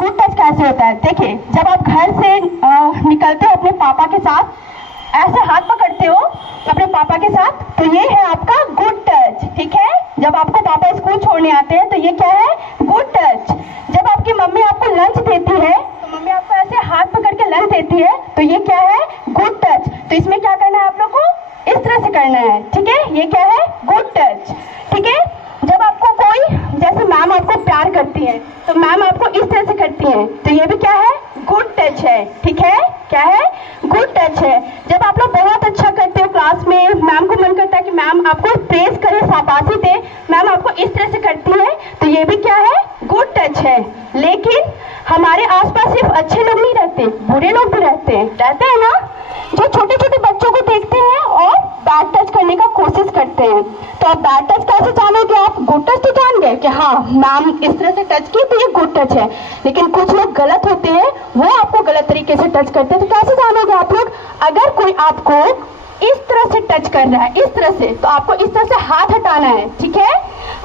Good touch कैसे होता है। देखिए, जब आप घर से निकलते हो अपने पापा के साथ, ऐसे हाथ पकड़ते हो अपने पापा के साथ, तो ये है आपका गुड टच। ठीक है, जब आपको पापा स्कूल छोड़ने आते हैं तो ये क्या है, गुड टच। जब आपकी मम्मी आपको लंच देती है तो मम्मी आपको ऐसे हाथ पकड़ के लंच देती है, तो ये क्या है, गुड टच। तो इसमें क्या करना है आप लोग को, इस तरह से करना है। ठीक है, ये क्या है, गुड टच। ठीक है, जब आपको कोई, जैसे मैम आपको प्यार करती है तो मैम आपको इस तरह से करती है, तो ये भी क्या है, गुड टच है। ठीक है, क्या है, गुड टच है। जब आप लोग बहुत अच्छा करते हो क्लास में, मैम को मन करता है कि मैम आपको प्रेज करे, शाबाशी दे, मैम आपको इस तरह से करती है, तो ये भी क्या है, गुड टच है। लेकिन हमारे आसपास सिर्फ अच्छे लोग नहीं रहते, बुरे लोग भी रहते हैं ना, जो छोटे छोटे बच्चों को देखते हैं और बैड टच करने का कोशिश करते हैं। तो आप बैड टच कैसे जानोगे, आप गुड टच तो जान गए कि हाँ मैम इस तरह से टच की तो ये गुड टच है, लेकिन कुछ लोग गलत होते हैं, वो आपको गलत तरीके से टच करते हैं। तो कैसे जानोगे आप लोग, अगर कोई आपको इस तरह से टच कर रहा है, इस तरह से, तो आपको इस तरह से हाथ हटाना है। ठीक है,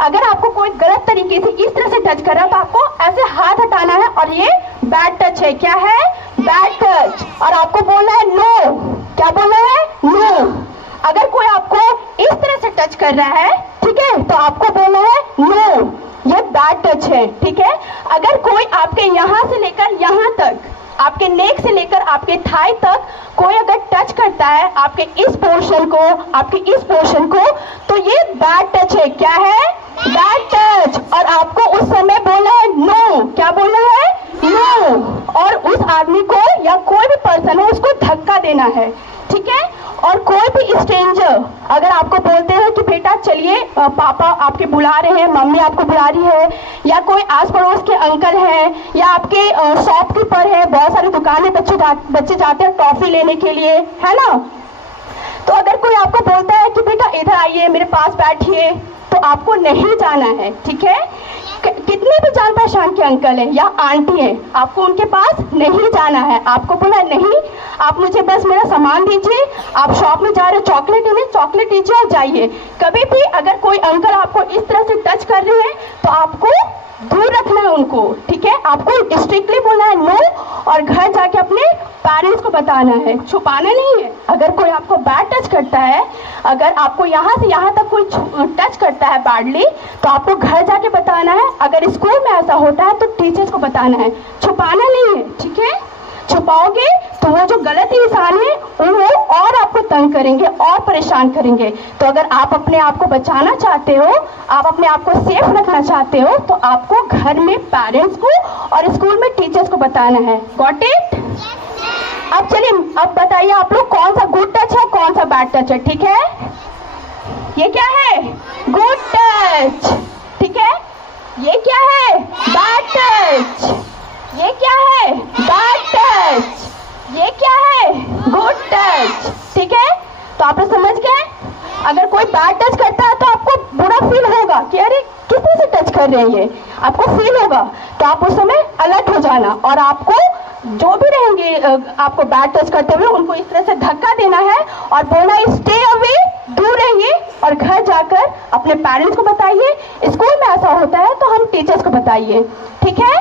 अगर आपको कोई गलत तरीके से इस तरह से टच कर रहा है तो आपको ऐसे हाथ हटाना है, और ये बैड टच है। क्या है, बैड टच। और आपको बोलना है नो, क्या बोलना है, नो। अगर कोई आपको इस तरह से टच कर रहा है, ठीक है, तो आपको बोलना है नो, ये बैड टच है। ठीक है, अगर कोई आपके यहाँ से लेकर यहाँ तक, आपके नेक से लेकर आपके थाई तक कोई अगर टच करता है आपके इस पोर्शन को, आपके इस पोर्शन को, तो ये बैड टच है। क्या है, बैड टच। और आपको उस समय बोलना है नो, क्या बोलना है, नो। और उस आदमी को या कोई भी पर्सन हो उसको धक्का देना है। ठीक है, और कोई भी स्ट्रेंजर अगर आपको बोलते हैं कि बेटा चलिए, पापा आपके बुला रहे हैं, मम्मी आपको बुला रही है, या कोई आस पड़ोस के अंकल हैं, या आपके शॉपकीपर है, बहुत सारी दुकानें बच्चे जाते हैं टॉफी लेने के लिए, है ना। तो अगर कोई आपको बोलता है कि बेटा इधर आइए, मेरे पास बैठिए, तो आपको नहीं जाना है। ठीक है, कितने भी जान पहचान के अंकल हैं या आंटी हैं, आपको उनके पास नहीं जाना है। आपको बोला नहीं, आप मुझे बस मेरा सामान दीजिए, आप शॉप में जा रहे हो चॉकलेट लेने, चॉकलेट दीजिए और जाइए। कभी भी अगर कोई अंकल आपको इस तरह से टच कर रहे हैं तो आपको दूर रखना है उनको। ठीक है, आपको स्ट्रिक्टली बोलना है नो, और घर जाके अपने पेरेंट्स को बताना है, छुपाना नहीं है। अगर कोई आपको बैड टच करता है, अगर आपको यहाँ से यहाँ तक कोई टच करता है बैडली, तो आपको घर जाके बताना है। अगर स्कूल में ऐसा होता है तो टीचर्स को बताना है, छुपाना नहीं है। ठीक है, छुपाओगे तो वो जो गलत इंसान है वो और आपको तंग करेंगे और परेशान करेंगे। तो अगर आप अपने आप को बचाना चाहते हो, आप अपने आप को सेफ रखना चाहते हो, तो आपको घर में पेरेंट्स को और स्कूल में टीचर्स को बताना है। Got it? अब चलिए, अब बताइए आप लोग कौन सा गुड टच है, कौन सा बैड टच है। ठीक है, ये क्या है, गुड टच। ठीक है, ये क्या है, बैड टच। ये क्या है, बैड टच। ये क्या है, गुड टच। ठीक है, तो आप लोग समझ गए। अगर कोई बैड टच करता है तो आपको बुरा फील होगा कि अरे किस तरह से टच कर रहे हैं ये, आपको फील होगा। तो आप उस समय अलर्ट हो जाना, और आपको जो भी रहेंगे आपको बैड टच करते हुए उनको इस तरह से धक्का देना है और बोलना स्टे अवे, दूर रहिए, और घर जाकर अपने पेरेंट्स को बताइए। स्कूल में ऐसा होता है तो हम टीचर्स को बताइए। ठीक है,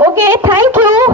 ओके, थैंक यू।